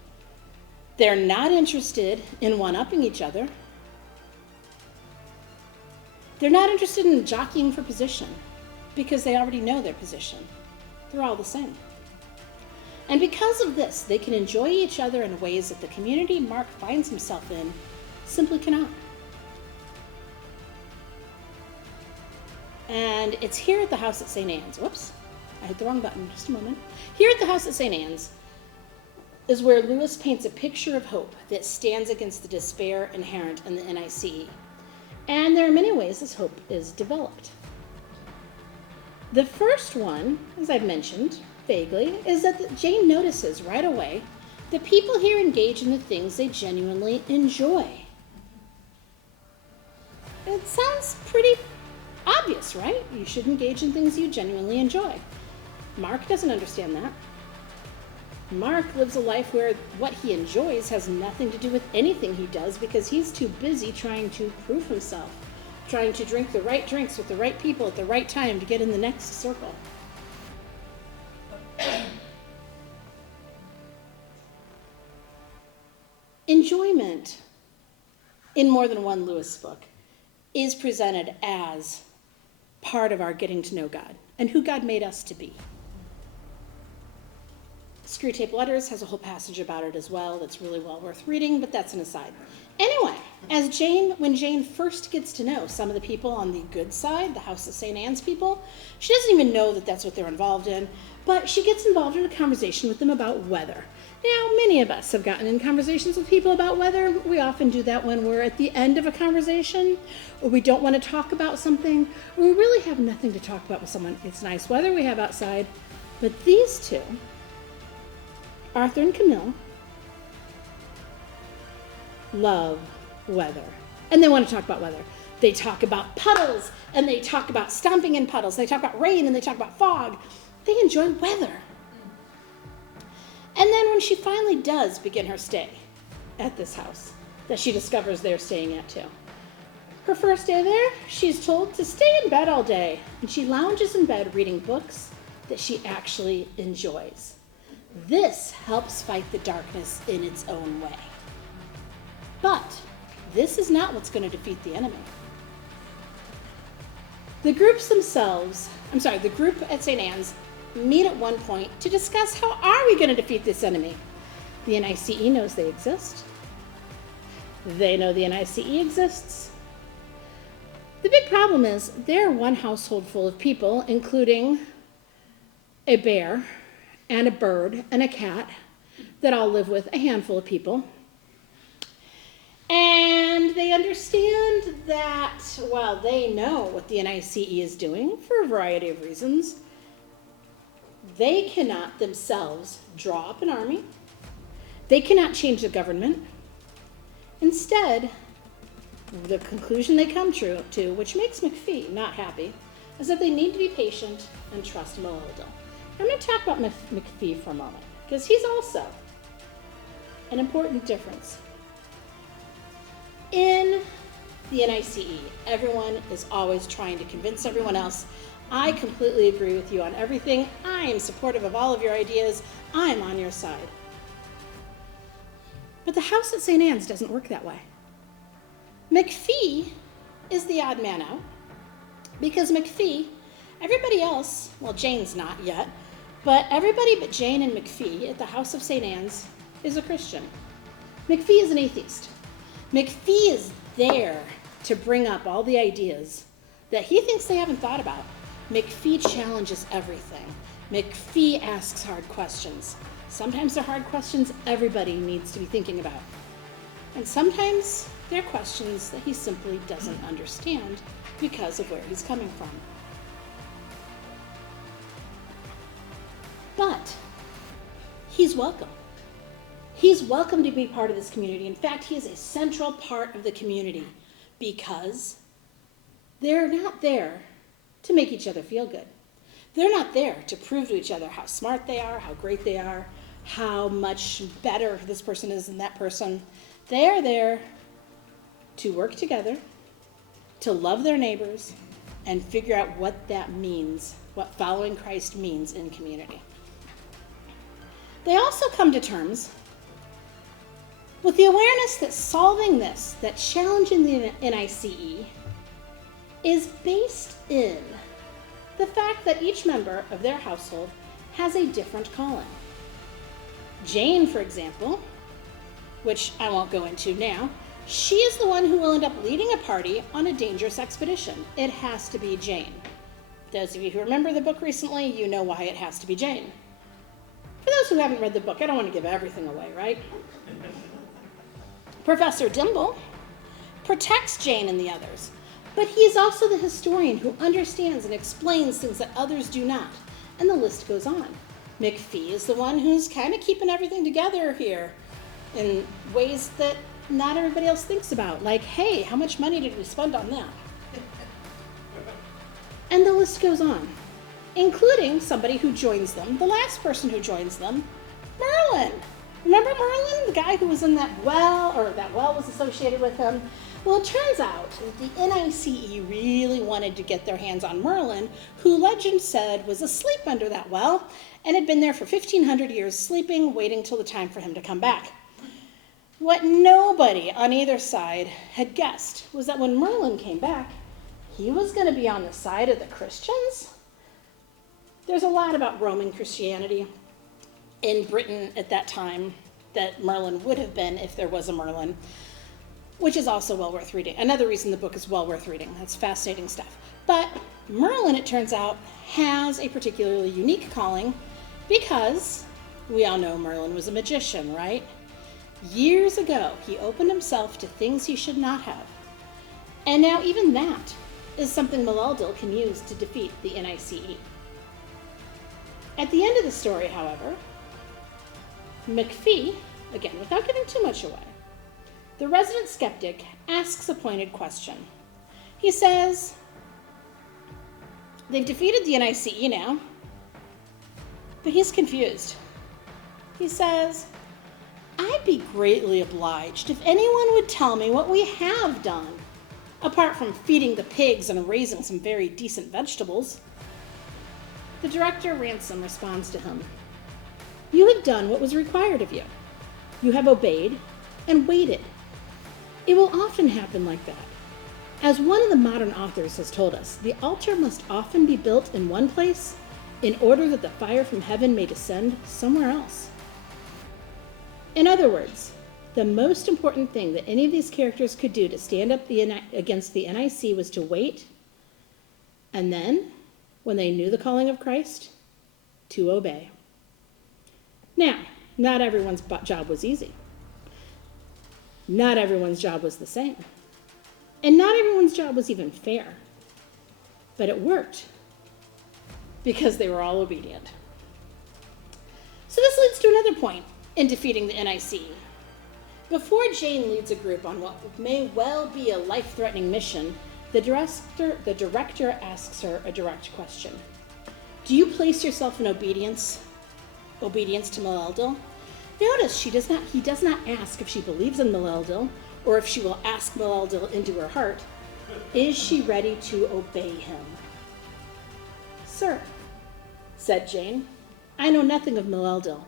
They're not interested in one-upping each other. They're not interested in jockeying for position because they already know their position. They're all the same. And because of this, they can enjoy each other in ways that the community Mark finds himself in simply cannot. And it's here at the house at St. Anne's. Whoops, I hit the wrong button, just a moment. Here at the house at St. Anne's is where Lewis paints a picture of hope that stands against the despair inherent in the NICE. And there are many ways this hope is developed. The first one, as I've mentioned vaguely, is that Jane notices right away that people here engage in the things they genuinely enjoy. It sounds pretty obvious, right? You should engage in things you genuinely enjoy. Mark doesn't understand that. Mark lives a life where what he enjoys has nothing to do with anything he does because he's too busy trying to prove himself, trying to drink the right drinks with the right people at the right time to get in the next circle. Enjoyment, in more than one Lewis book, is presented as part of our getting to know God and who God made us to be. Screwtape Letters has a whole passage about it as well that's really well worth reading, but that's an aside. Anyway, when Jane first gets to know some of the people on the good side, the House of St. Anne's people, she doesn't even know that that's what they're involved in, but she gets involved in a conversation with them about weather. Now, many of us have gotten in conversations with people about weather. We often do that when we're at the end of a conversation, or we don't want to talk about something, or we really have nothing to talk about with someone. It's nice weather we have outside, but these two, Arthur and Camille, love weather. And they want to talk about weather. They talk about puddles, and they talk about stomping in puddles. They talk about rain, and they talk about fog. They enjoy weather. And then when she finally does begin her stay at this house that she discovers they're staying at too, her first day there, she's told to stay in bed all day. And she lounges in bed reading books that she actually enjoys. This helps fight the darkness in its own way. But this is not what's going to defeat the enemy. The group at St. Anne's meet at one point to discuss how are we going to defeat this enemy. The NICE knows they exist. They know the NICE exists. The big problem is they're one household full of people, including a bear and a bird and a cat that all live with a handful of people. And they understand that while they know what the NICE is doing for a variety of reasons, they cannot themselves draw up an army. They cannot change the government. Instead, the conclusion they come to, which makes McPhee not happy, is that they need to be patient and trust Melilda. I'm going to talk about McPhee for a moment, because he's also an important difference. In the NICE, everyone is always trying to convince everyone else I completely agree with you on everything. I am supportive of all of your ideas. I'm on your side. But the house at St. Anne's doesn't work that way. McPhee is the odd man out because McPhee, everybody else, well, Jane's not yet, but everybody but Jane and McPhee at the house of St. Anne's is a Christian. McPhee is an atheist. McPhee is there to bring up all the ideas that he thinks they haven't thought about. McPhee challenges everything. McPhee asks hard questions. Sometimes they're hard questions everybody needs to be thinking about. And sometimes they're questions that he simply doesn't understand because of where he's coming from. But he's welcome. He's welcome to be part of this community. In fact, he is a central part of the community because they're not there to make each other feel good. They're not there to prove to each other how smart they are, how great they are, how much better this person is than that person. They are there to work together, to love their neighbors, and figure out what that means, what following Christ means in community. They also come to terms with the awareness that solving this, that challenging the NICE, is based in the fact that each member of their household has a different calling. Jane, for example, which I won't go into now, she is the one who will end up leading a party on a dangerous expedition. It has to be Jane. Those of you who remember the book recently, you know why it has to be Jane. For those who haven't read the book, I don't want to give everything away, right? Professor Dimble protects Jane and the others, but he is also the historian who understands and explains things that others do not, and the list goes on. McPhee is the one who's kind of keeping everything together here in ways that not everybody else thinks about, like, hey, how much money did we spend on that? And the list goes on, including somebody who joins them, the last person who joins them, Merlin. Remember Merlin, the guy who was in that well, or that well was associated with him? Well, it turns out that the NICE really wanted to get their hands on Merlin, who legend said was asleep under that well and had been there for 1,500 years sleeping, waiting till the time for him to come back. What nobody on either side had guessed was that when Merlin came back, he was going to be on the side of the Christians. There's a lot about Roman Christianity in Britain at that time that Merlin would have been if there was a Merlin, which is also well worth reading. Another reason the book is well worth reading. That's fascinating stuff. But Merlin, it turns out, has a particularly unique calling because we all know Merlin was a magician, right? Years ago, he opened himself to things he should not have. And now even that is something Meldil can use to defeat the NICE. At the end of the story, however, McPhee, again, without giving too much away, the resident skeptic asks a pointed question. He says, they've defeated the NICE now, but he's confused. He says, I'd be greatly obliged if anyone would tell me what we have done, apart from feeding the pigs and raising some very decent vegetables. The director, Ransom, responds to him, you have done what was required of you. You have obeyed and waited. It will often happen like that. As one of the modern authors has told us, the altar must often be built in one place in order that the fire from heaven may descend somewhere else. In other words, the most important thing that any of these characters could do to stand up against the NIC was to wait, and then, when they knew the calling of Christ, to obey. Now, not everyone's job was easy. Not everyone's job was the same. And not everyone's job was even fair. But it worked because they were all obedient. So this leads to another point in defeating the NIC. Before Jane leads a group on what may well be a life-threatening mission, the director asks her a direct question. Do you place yourself in obedience to Meldil? Notice he does not ask if she believes in Meldil or if she will ask Meldil into her heart. Is she ready to obey him? "Sir," said Jane, "I know nothing of Meleldil,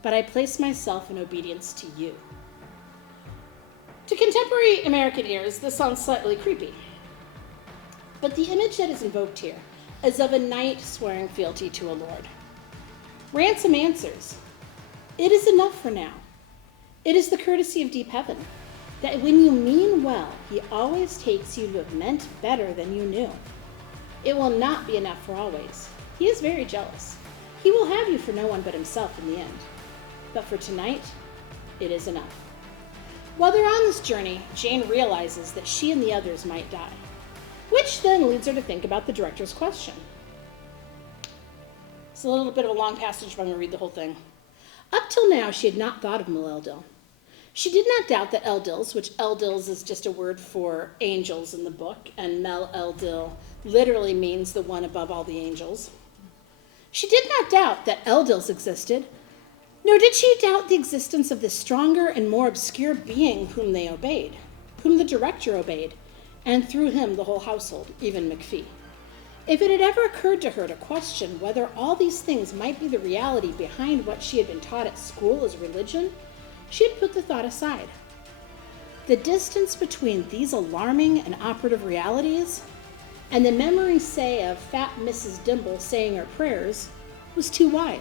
but I place myself in obedience to you." To contemporary American ears, this sounds slightly creepy. But the image that is invoked here is of a knight swearing fealty to a lord. Ransom answers, "It is enough for now. It is the courtesy of deep heaven, that when you mean well, he always takes you to have meant better than you knew. It will not be enough for always. He is very jealous. He will have you for no one but himself in the end. But for tonight, it is enough." While they're on this journey, Jane realizes that she and the others might die, which then leads her to think about the director's question. It's a little bit of a long passage, but I'm going to read the whole thing. Up till now, she had not thought of Meleldil. She did not doubt that Eldils, which Eldils is just a word for angels in the book, and Mel-Eldil literally means the one above all the angels. She did not doubt that Eldils existed, nor did she doubt the existence of this stronger and more obscure being whom they obeyed, whom the director obeyed, and through him the whole household, even McPhee. If it had ever occurred to her to question whether all these things might be the reality behind what she had been taught at school as religion, she had put the thought aside. The distance between these alarming and operative realities and the memory, say, of fat Mrs. Dimble saying her prayers was too wide.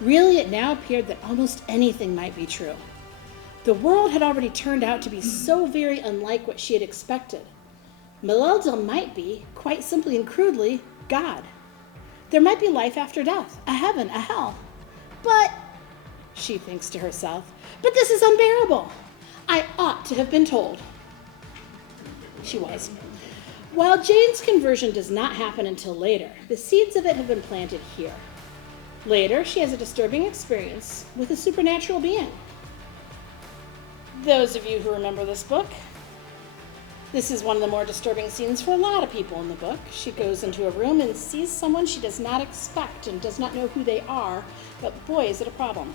Really, it now appeared that almost anything might be true. The world had already turned out to be so very unlike what she had expected. Meleldil might be, quite simply and crudely, God. There might be life after death, a heaven, a hell. But, she thinks to herself, but this is unbearable. I ought to have been told. She was. While Jane's conversion does not happen until later, the seeds of it have been planted here. Later, she has a disturbing experience with a supernatural being. Those of you who remember this book, this is one of the more disturbing scenes for a lot of people in the book. She goes into a room and sees someone she does not expect and does not know who they are, but boy, is it a problem.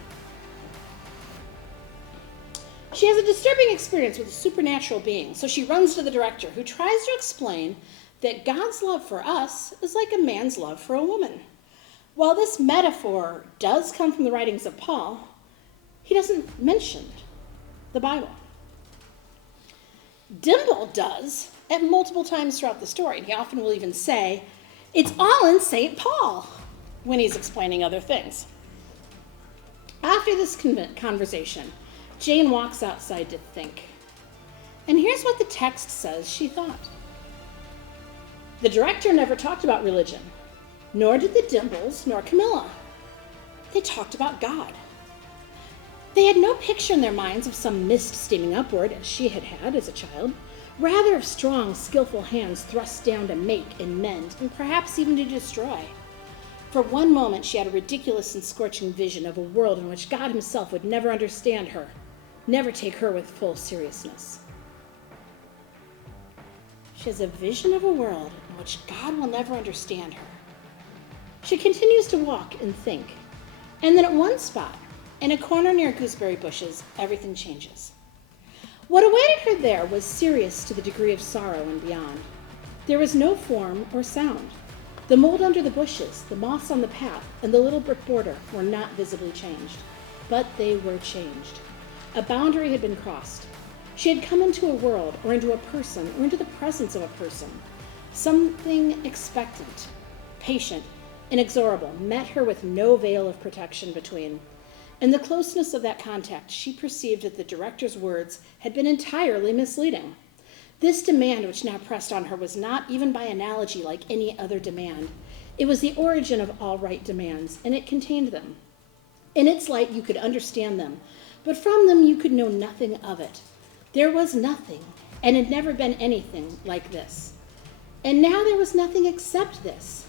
She has a disturbing experience with a supernatural being, so she runs to the director, who tries to explain that God's love for us is like a man's love for a woman. While this metaphor does come from the writings of Paul, he doesn't mention the Bible. Dimble does at multiple times throughout the story, and he often will even say, "It's all in St. Paul," when he's explaining other things. After this conversation, Jane walks outside to think. And here's what the text says she thought. The director never talked about religion, nor did the Dimbles, nor Camilla. They talked about God. They had no picture in their minds of some mist steaming upward, as she had had as a child, rather of strong, skillful hands thrust down to make and mend, and perhaps even to destroy. For one moment she had a ridiculous and scorching vision of a world in which God himself would never understand her, never take her with full seriousness. She has a vision of a world in which God will never understand her. She continues to walk and think, and then at one spot, in a corner near gooseberry bushes, everything changes. What awaited her there was serious to the degree of sorrow and beyond. There was no form or sound. The mold under the bushes, the moss on the path, and the little brick border were not visibly changed, but they were changed. A boundary had been crossed. She had come into a world, or into a person, or into the presence of a person. Something expectant, patient, inexorable met her with no veil of protection between. In the closeness of that contact, she perceived that the director's words had been entirely misleading. This demand which now pressed on her was not even by analogy like any other demand. It was the origin of all right demands, and it contained them. In its light, you could understand them, but from them you could know nothing of it. There was nothing, and had never been anything like this. And now there was nothing except this.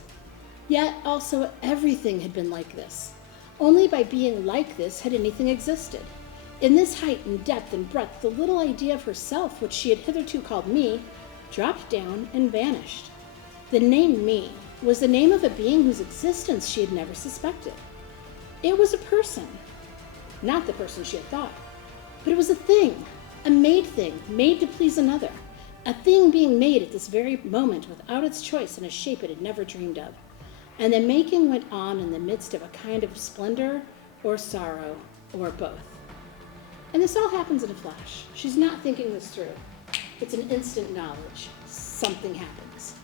Yet also everything had been like this. Only by being like this had anything existed. In this height and depth and breadth, the little idea of herself, which she had hitherto called me, dropped down and vanished. The name me was the name of a being whose existence she had never suspected. It was a person, not the person she had thought, but it was a thing, a made thing, made to please another, a thing being made at this very moment without its choice in a shape it had never dreamed of. And the making went on in the midst of a kind of splendor or sorrow or both. And this all happens in a flash. She's not thinking this through. It's an instant knowledge. Something happens.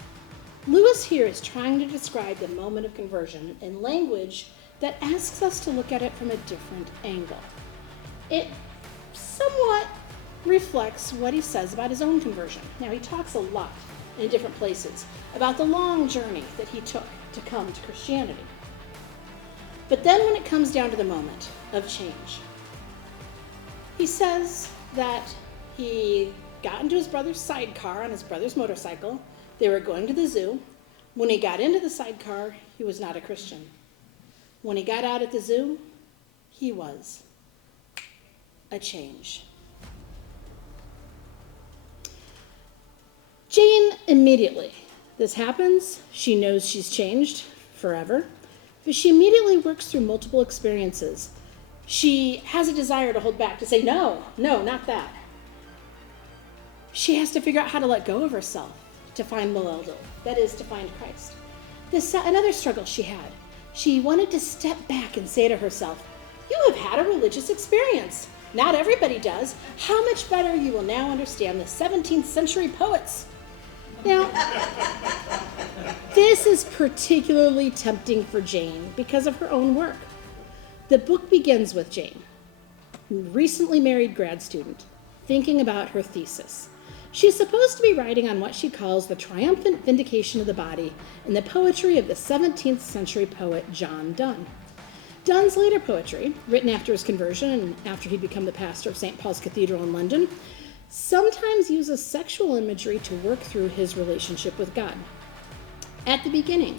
Lewis here is trying to describe the moment of conversion in language that asks us to look at it from a different angle. It somewhat reflects what he says about his own conversion. Now, he talks a lot in different places about the long journey that he took to come to Christianity. But then when it comes down to the moment of change, he says that he got into his brother's sidecar on his brother's motorcycle. They were going to the zoo. When he got into the sidecar, he was not a Christian. When he got out at the zoo, he was. A change. Jane immediately, this happens, she knows she's changed forever, but she immediately works through multiple experiences. She has a desire to hold back, to say, no, not that. She has to figure out how to let go of herself to find Maleldo, that is, to find Christ. Another struggle she had. She wanted to step back and say to herself, you have had a religious experience. Not everybody does. How much better you will now understand the 17th century poets. Now, this is particularly tempting for Jane because of her own work. The book begins with Jane, a recently married grad student, thinking about her thesis. She's supposed to be writing on what she calls the triumphant vindication of the body in the poetry of the 17th century poet John Donne. Donne's later poetry, written after his conversion and after he'd become the pastor of St. Paul's Cathedral in London, sometimes uses sexual imagery to work through his relationship with God. At the beginning,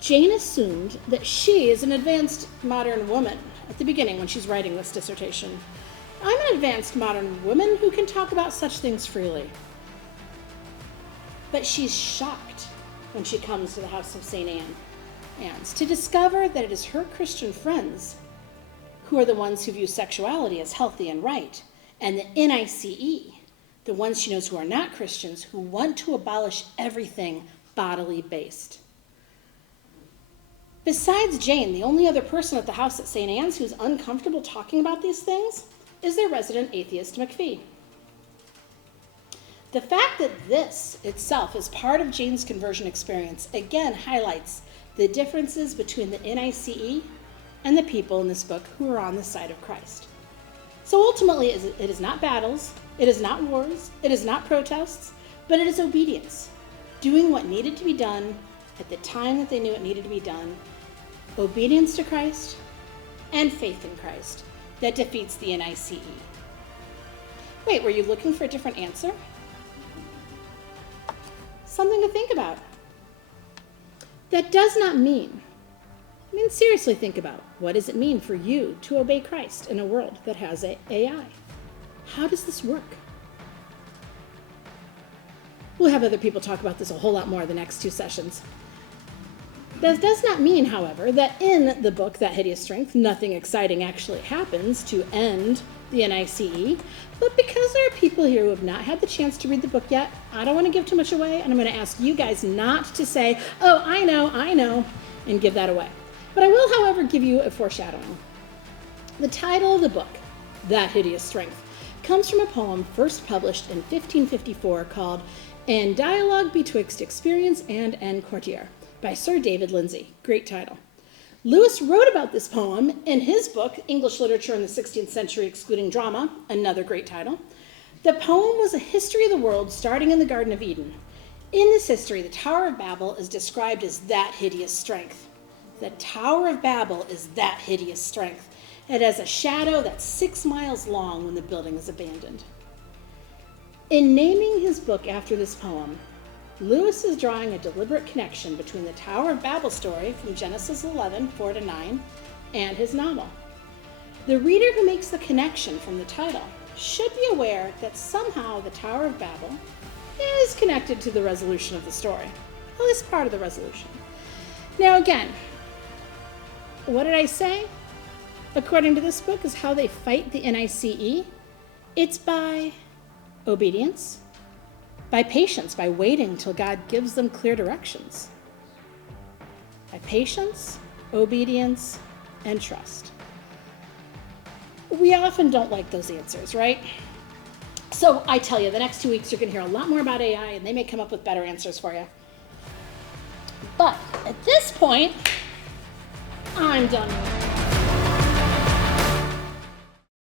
Jane assumed that she is an advanced modern woman. At the beginning, when she's writing this dissertation, I'm an advanced modern woman who can talk about such things freely. But she's shocked when she comes to the house of St. Anne's to discover that it is her Christian friends who are the ones who view sexuality as healthy and right, and the NICE, the ones she knows who are not Christians, who want to abolish everything bodily based. Besides Jane, the only other person at the house at St. Anne's who's uncomfortable talking about these things is their resident atheist, McPhee. The fact that this itself is part of Jane's conversion experience again highlights the differences between the NICE and the people in this book who are on the side of Christ. So ultimately, it is not battles, it is not wars, it is not protests, but it is obedience, doing what needed to be done at the time that they knew it needed to be done, obedience to Christ and faith in Christ that defeats the NICE. Wait, were you looking for a different answer? Something to think about. That does not mean, seriously think about, what does it mean for you to obey Christ in a world that has AI? How does this work? We'll have other people talk about this a whole lot more the next 2 sessions. That does not mean, however, that in the book, That Hideous Strength, nothing exciting actually happens to end the NICE, but because there are people here who have not had the chance to read the book yet, I don't want to give too much away, and I'm going to ask you guys not to say, oh, I know, and give that away. But I will, however, give you a foreshadowing. The title of the book, That Hideous Strength, comes from a poem first published in 1554 called In Dialogue Betwixt Experience and En Courtier by Sir David Lindsay. Great title. Lewis wrote about this poem in his book, English Literature in the 16th Century Excluding Drama, another great title. The poem was a history of the world starting in the Garden of Eden. In this history, the Tower of Babel is described as that hideous strength. The Tower of Babel is that hideous strength. It has a shadow that's 6 miles long when the building is abandoned. In naming his book after this poem, Lewis is drawing a deliberate connection between the Tower of Babel story from Genesis 11, 4-9, and his novel. The reader who makes the connection from the title should be aware that somehow the Tower of Babel is connected to the resolution of the story, at least part of the resolution. Now again, what did I say? According to this book, is how they fight the NICE. It's by obedience, By patience, by waiting till God gives them clear directions. By patience, obedience, and trust. We often don't like those answers, right? So I tell you, the next 2 weeks you're going to hear a lot more about AI, and they may come up with better answers for you. But at this point, I'm done.